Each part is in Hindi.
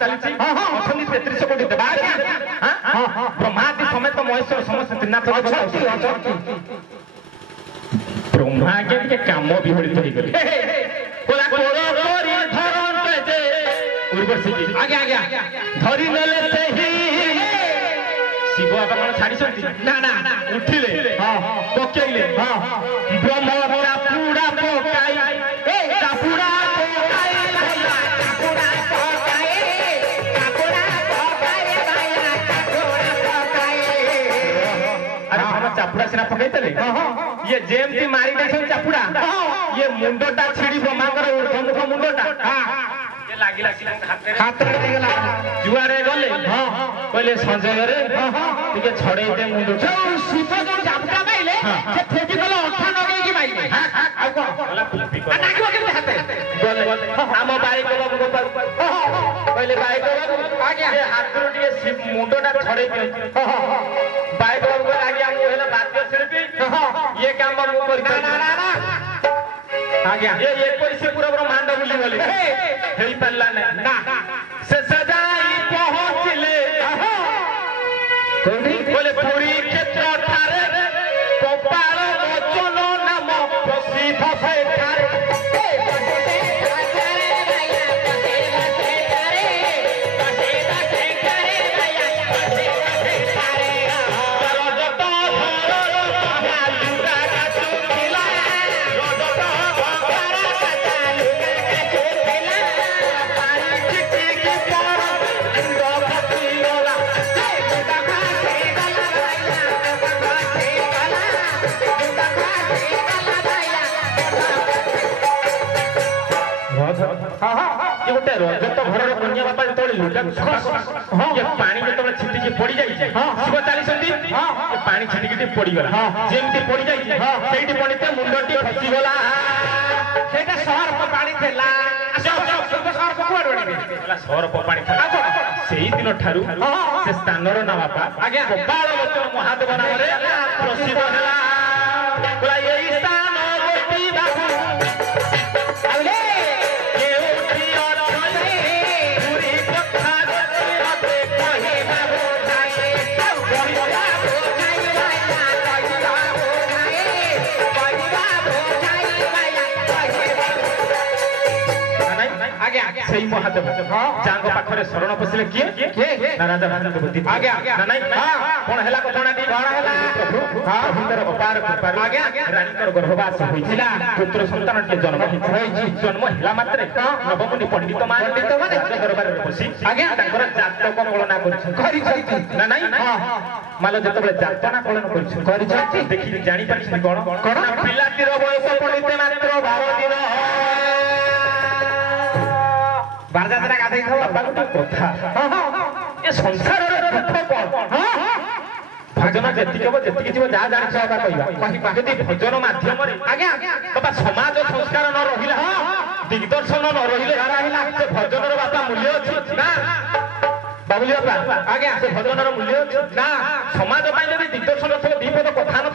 चली अछली 33 कोटी देबा ब्रह्मादि समेत महेश्वर समस्त त्रिनाथ ब्रह्मा के काम विहड़ित हो गले आगे आगे धरी नेले शिव बाबा कौन छाड़ी ना ना उठिले पकेइले ब्रह्म चापुड़ा पकाई चापुड़ा चापुड़ा सिना पकड़ते ये जेमती मारी दे चापुड़ा ये मुंडटा छिड़ी ब्रह्मांकर ऊर्ध्वमुख मुंडटा ये लागी लागी हाथ रे दिगला जुआरे गले कहले संजय रे टिके छड़े दे मुंडटा शिव जो चापुड़ा पाइले से फेटी गले अठा नगे की माइले आ को गला पुपी को नाकी के हाथे गले हम बाई को बाबू को कहले बाई को बाबू आगे ये हाथ रो टिके शिव मुंडटा छड़े दे बाई को बाबू लागी हम हेला बाद्य शिल्पी ये काम बाबू कर ना ना ना आगे ये पैसे पूरा ब्रह्मांड बुली गले हेई पल्ला ना से सजाई पहुंचले कोनी बोले पूरी क्षेत्र ठारे गोपाल वचन नाम प्रसिद्ध से ठारे ये गोटे रजत घर कन्या बापा जो लुगा ये पानी जो छिटी पड़ जाए शिव चली पानी छिटिकी पड़ गला जमी पड़ जाए पड़ते मुंडटी फसीगला सर्प पानी सर्प पानी से दिन ठारू से स्थान ना बापा आगे गोपाल वचन महादेव नाम प्रसिद्ध है महादेव जांग पाखरे शरण पसिले किए ना राजा भानु बुद्धि आगे ना नहीं कोन हला कथना दी कोन हला प्रभु प्रभुकर अपार कृपा आगे रानीकर गर्भवास होइथिला पुत्र संतान के जन्म जन्म हिला मात्रे नवमुनि पंडित माने दरबार बसी आगे ताकर जातक कलना करि ना नहीं मालो जतबे जातना कलन करि देखि जानि पाछि कोन कोन पिलातिर बयस पडिते मात्र 12 दिन बारजात्रा गाधे बापा गोटे कथा ये संसार भजन जेतिक जेतिक जीव जहाँ जानी कहवा यदि भजन माध्यम आगे बाबा समाज संस्कार न रहा दिग्दर्शन न रहा से भजन बापा मूल्य अच्छी ना बाबुली बापा आगे से भजन मूल्य अच्छी ना समाज दिग्दर्शन दीपद कथा न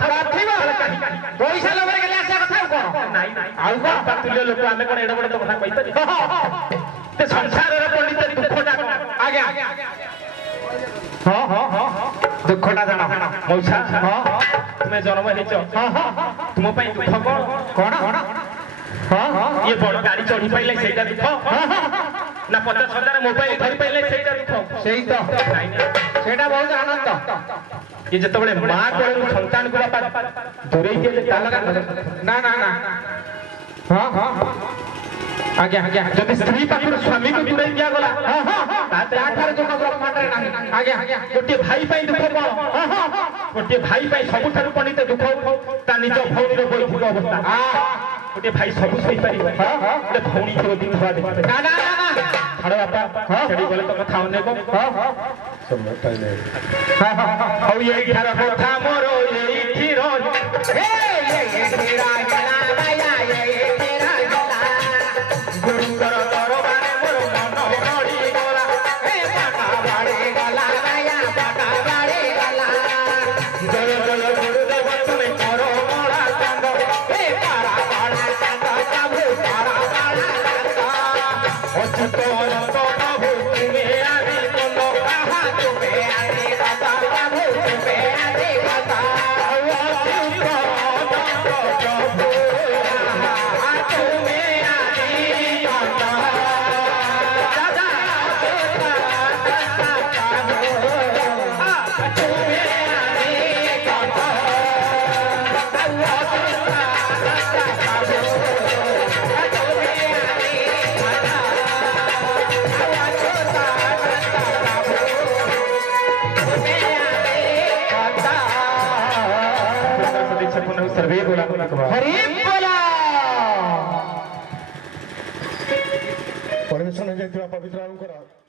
पैसा लोभे गले आसा कथा आउ कौन तुल्य लोक आम कौन एड बड़ कथा कही संसार पंडित दुखटा आगे हाँ हाँ हाँ दुखटा जान मौसा तुम्हें जन्म हो तुम दुख कौन कौन हाँ ये बड़ गाड़ी चढ़ी पाइले सेटा दुख ना 50,000 मोबाइल धरी पाइले सेटा दुख सेही तो सेटा बहुत आनंद ये जतबे मां को संतान को दूरे दिए ना ना ना हाँ हाँ आगे आगे जब स्त्री पाखर स्वामी को दूरे दिया गला जो आगे आगे गोटे भाई दुख कौन गोटे भाई सबुठ पंडित दुख ता निज भौणी वैदिक अवस्था गोटे भाई सब सही पार गोटे भौणी थी दिन छुआ देखते छाड़ बापा छड़ी गले तो कथा अनेक कथा मोर गुरुकर दरबार मोर मन पड़ी गला बाटा बाड़ी गला बाटा बाड़ी गला जय जय गुरुदेव तुम्हें करो मोड़ा चंद पारा बाड़ा चंद प्रभु पारा बाड़ा चंद अच्युत अनंत प्रभु तुम्हें सर्वे बोला हरि बोला परमेश्वर ने पवित्र